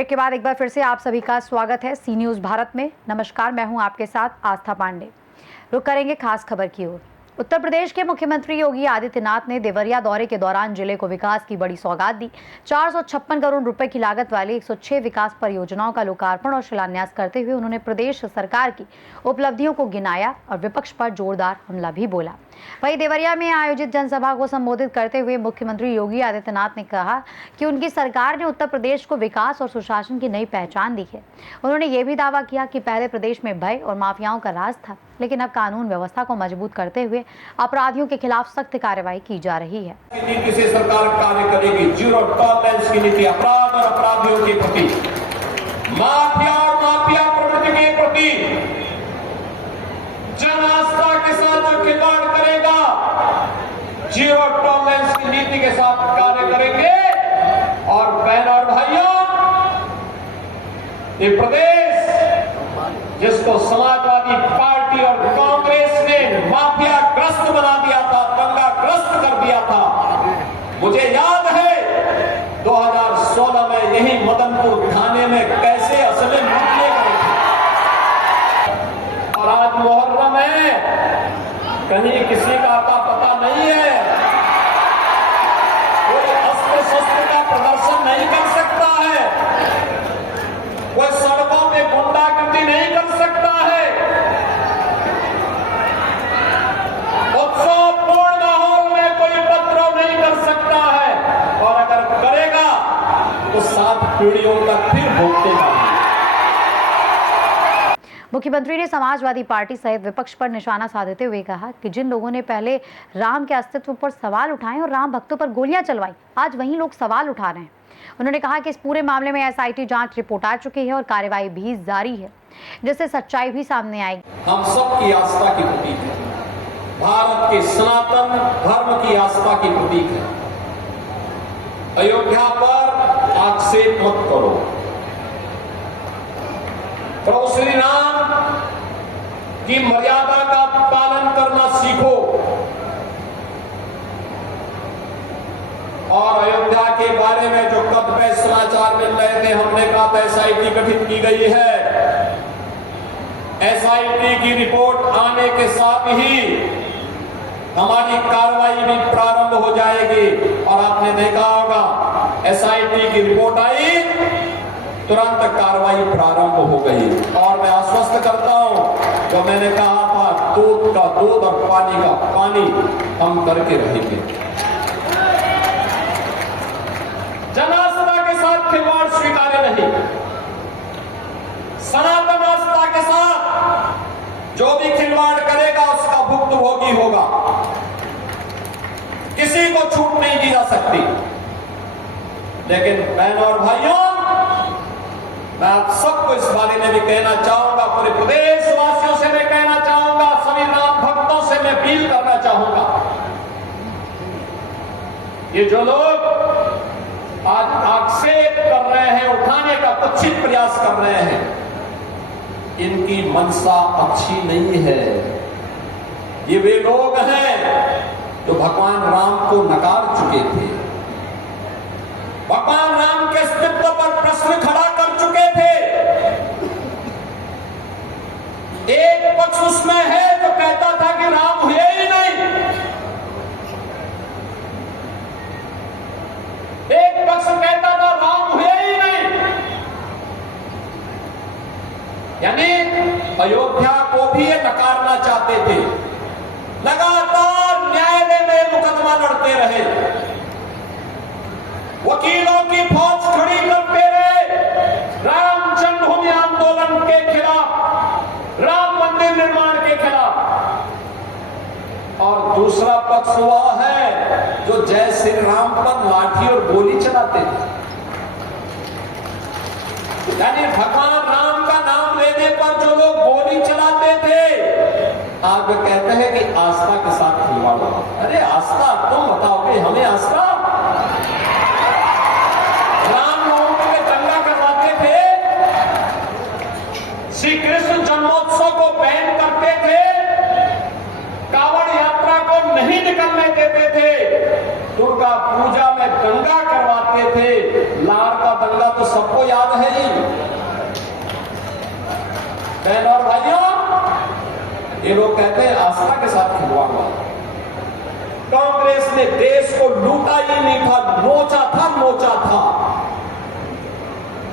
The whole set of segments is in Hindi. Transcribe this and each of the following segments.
ब्रेक के बाद एक बार फिर से आप सभी का स्वागत है सी न्यूज़ भारत में। नमस्कार, मैं हूं आपके साथ आस्था पांडे। रुक करेंगे खास खबर की ओर। उत्तर प्रदेश के मुख्यमंत्री योगी आदित्यनाथ ने देवरिया दौरे के दौरान जिले को विकास की बड़ी सौगात दी। 456 करोड़ रुपए की लागत वाली 106 विकास परियोजनाओं का लोकार्पण और शिलान्यास करते हुए उन्होंने प्रदेश सरकार की उपलब्धियों को गिनाया और विपक्ष पर जोरदार हमला भी बोला। वहीं देवरिया में आयोजित जनसभा को संबोधित करते हुए मुख्यमंत्री योगी आदित्यनाथ ने कहा कि उनकी सरकार ने उत्तर प्रदेश को विकास और सुशासन की नई पहचान दी है। उन्होंने ये भी दावा किया कि पहले प्रदेश में भय और माफियाओं का राज था, लेकिन अब कानून व्यवस्था को मजबूत करते हुए अपराधियों के खिलाफ सख्त कार्रवाई की जा रही है। नीति से सरकार कार्य करेगी। जीरो टॉलरेंस की नीति अपराध और अपराधियों के प्रति, माफिया और माफिया प्रवृत्ति के प्रति जन आस्था के साथ जो खिलवाड़ करेगा, जीरो टॉलरेंस की नीति के साथ कार्य करेंगे। और बहन और भाइयों, ये प्रदेश जिसको समाजवादी पार्टी और कांग्रेस ने माफिया ग्रस्त बना दिया था, दंगा ग्रस्त कर दिया था, मुझे याद है 2016 में यही मदनपुर थाने में कैसे असले मामले गए थे। और आज मुहर्रम है, कहीं किसी का आता पता नहीं है, कोई अस्त्र शस्त्र का प्रदर्शन नहीं कर सकता है, कोई सड़कों पे गुंडागर्दी नहीं कर सकता है, उत्सवपूर्ण माहौल में कोई उपद्रव नहीं कर सकता है, और अगर करेगा तो 7 पीढ़ियों तक फिर भुगतेगा। मुख्यमंत्री ने समाजवादी पार्टी सहित विपक्ष पर निशाना साधते हुए कहा कि जिन लोगों ने पहले राम के अस्तित्व पर सवाल उठाए और राम भक्तों पर गोलियां चलवाई, आज वही लोग सवाल उठा रहे हैं। उन्होंने कहा कि इस पूरे मामले में एसआईटी जांच रिपोर्ट आ चुकी है और कार्रवाई भी जारी है, जिससे सच्चाई भी सामने आएगी। हम सबकी आस्था की प्रतीक है, भारत के सनातन धर्म की आस्था की प्रतीक है। अयोध्या पर आक्षेप मत करो, प्रभु श्री राम की मर्यादा का पालन करना सीखो। और अयोध्या के बारे में जो कतिपय समाचार मिल रहे थे, हमने कहा था एसआईटी गठित की गई है। एसआईटी की रिपोर्ट आने के साथ ही हमारी कार्रवाई भी प्रारंभ हो जाएगी। और आपने देखा होगा एसआईटी की रिपोर्ट आई, तुरंत कार्रवाई प्रारंभ हो गई। और मैं आश्वस्त करता हूं, जो मैंने कहा था दूध का दूध और पानी का पानी हम करके रहेंगे। जन आस्था के साथ खिलवाड़ स्वीकार्य नहीं। सनातन आस्था के साथ जो भी खिलवाड़ करेगा उसका भुक्तभोगी होगा। किसी को छूट नहीं दी जा सकती। लेकिन बहनों और भाइयों, मैं आप सबको इस बारे में भी कहना चाहूंगा, पूरे प्रदेश वासियों से मैं कहना चाहूंगा, सभी राम भक्तों से मैं अपील करना चाहूंगा, ये जो लोग आज आक्षेप कर रहे हैं, उठाने का कुत्सित प्रयास कर रहे हैं, इनकी मनसा अच्छी नहीं है। ये वे लोग हैं जो भगवान राम को नकार चुके थे, भगवान राम के अस्तित्व पर प्रश्न खड़ा कर चुके थे। एक पक्ष उसमें है जो कहता था कि राम हुए ही नहीं, एक पक्ष कहता था राम हुए ही नहीं। यानी अयोध्या को भी ये नकारना चाहते थे। लगातार न्यायालय में मुकदमा लड़ते रहे, वकीलों की फौज खड़ी करते रहे राम जन्मभूमि आंदोलन के खिलाफ, राम मंदिर निर्माण के खिलाफ। और दूसरा पक्ष वह है जो जय श्री राम पर लाठी और गोली चलाते थे। यानी भगवान राम का नाम लेने पर जो लोग गोली चलाते थे, आज वे कहते हैं कि आस्था के साथ खिलवाड़ हो। अरे आस्था तुम बताओगे हमें आस्था? श्री कृष्ण जन्मोत्सव को बैन करते थे, कावड़ यात्रा को नहीं निकलने देते थे, दुर्गा पूजा में दंगा करवाते थे। लार का दंगा तो सब सबको याद है ही। बहन और भाइयों, ये लोग कहते हैं आस्था के साथ खिलवाड़ हुआ। कांग्रेस ने देश को लूटा ही नहीं था, नोचा था।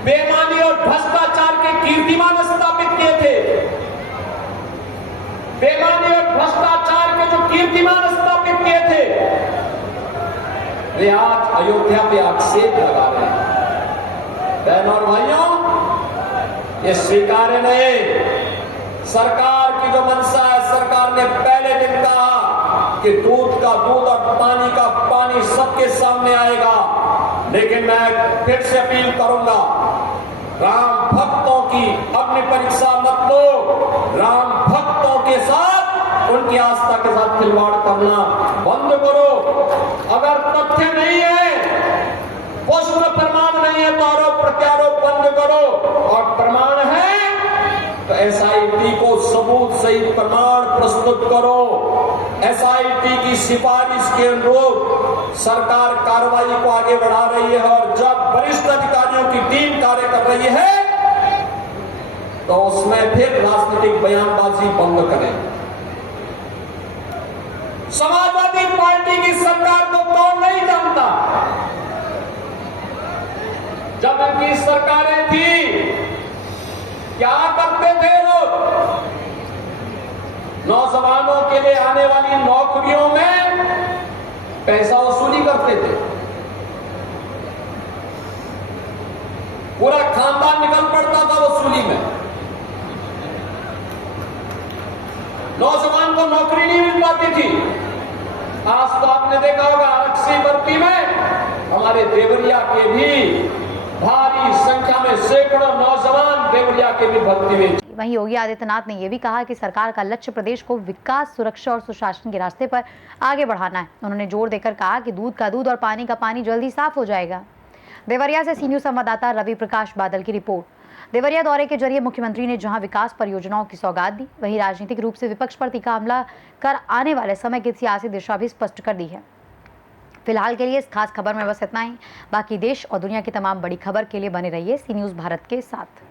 बेईमानी और भ्रष्टाचार के कीर्तिमान स्थापित किए थे। बेईमानी और भ्रष्टाचार के जो कीर्तिमान स्थापित किए थे, वे आज अयोध्या पे आक्षेप लगा रहे हैं। बहनों और भाइयों, ये स्वीकार्य नहीं। सरकार की जो मंशा है, सरकार ने पहले दिन कहा कि दूध का दूध और पानी का पानी सबके सामने आएगा, लेकिन मैं फिर से अपील करूंगा, राम भक्तों की अग्नि परीक्षा मत लो। राम भक्तों के साथ, उनकी आस्था के साथ खिलवाड़ करना बंद करो। अगर तथ्य नहीं है, पुष्ट प्रमाण नहीं है, तो आरोप प्रत्यारोप बंद करो, और प्रमाण है तो एसआईटी को सबूत सहित प्रमाण प्रस्तुत करो। एसआईटी की सिफारिश के अनुरूप सरकार कार्रवाई को आगे बढ़ा रही है, और जब वरिष्ठ अधिकारियों की टीम कार्य कर रही है तो उसमें फिर राजनीतिक बयानबाजी बंद करें। समाजवादी पार्टी की सरकार को कौन नहीं जानता? जब इनकी सरकारें थी, क्या करते थे लोग? नौजवानों के लिए आने वाली नौकरियों में पैसा वसूली करते थे। पूरा खानदान निकल पड़ता था वसूली में। नौजवान को नौकरी नहीं मिल पाती थी। आज तो आपने देखा होगा, आरक्षी भर्ती में हमारे देवरिया के भी भारी संख्या में सैकड़ों नौजवान देवरिया के भी भर्ती में। वहीं योगी आदित्यनाथ ने यह भी कहा कि सरकार का लक्ष्य प्रदेश को विकास, सुरक्षा और सुशासन के रास्ते पर आगे बढ़ाना है। उन्होंने जोर देकर कहा कि दूध का दूध और पानी का पानी जल्दी साफ हो जाएगा। देवरिया से सी न्यूज संवाददाता रवि प्रकाश बादल की रिपोर्ट। देवरिया दौरे के जरिए मुख्यमंत्री ने जहां विकास परियोजनाओं की सौगात दी, वहीं राजनीतिक रूप से विपक्ष पर तीखा हमला कर आने वाले समय की सियासी दिशा भी स्पष्ट कर दी है। फिलहाल के लिए इस खास खबर में बस इतना ही। बाकी देश और दुनिया की तमाम बड़ी खबर के लिए बने रहिए सी न्यूज भारत के साथ।